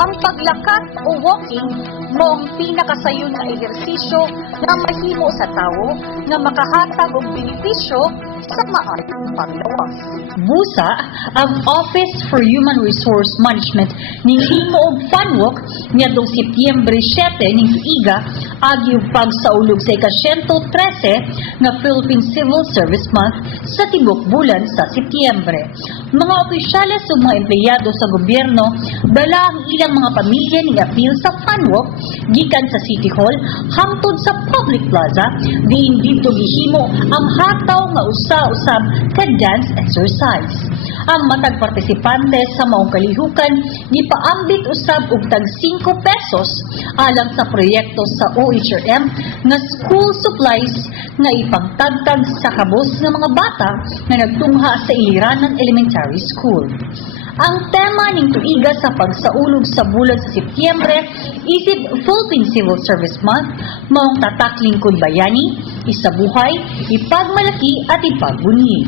ang paglakat o walking moong pinakasayon nga ehersisyo nga mahimo sa tawo nga makahatag og benepisyo sa maayong panglawas. Busa, ang Office for Human Resource Management ning himo og funwalk niadtong Setyembre 7 ning tuiga agi og pagsaulog sa ika-113 nga Philippine Civil Service Month sa tibok bulan sa Setyembre. Mga opisyales ug mga empleyado sa gobyerno dala ang ilang mga pamilya ning apil sa funwalk gikan sa City Hall hangtod sa Public Plaza diin dito gihimo ang hataw nga usab ka dance exercise. Ang matag partisipante sa maong kalihukan gipaambit usab og tag 5 pesos alang sa proyekto sa OHRM nga school supplies nga ipangtagtag sa kabos nga mga bata nga nagtungha sa Iliranan Elementary School. Ang tema ning tuiga sa pagsaulog sa bulan sa Setyembre isip Philippine Civil Service Month maong tatak lingkod bayani, isabuhay, ipagmalaki at ipagbunyi.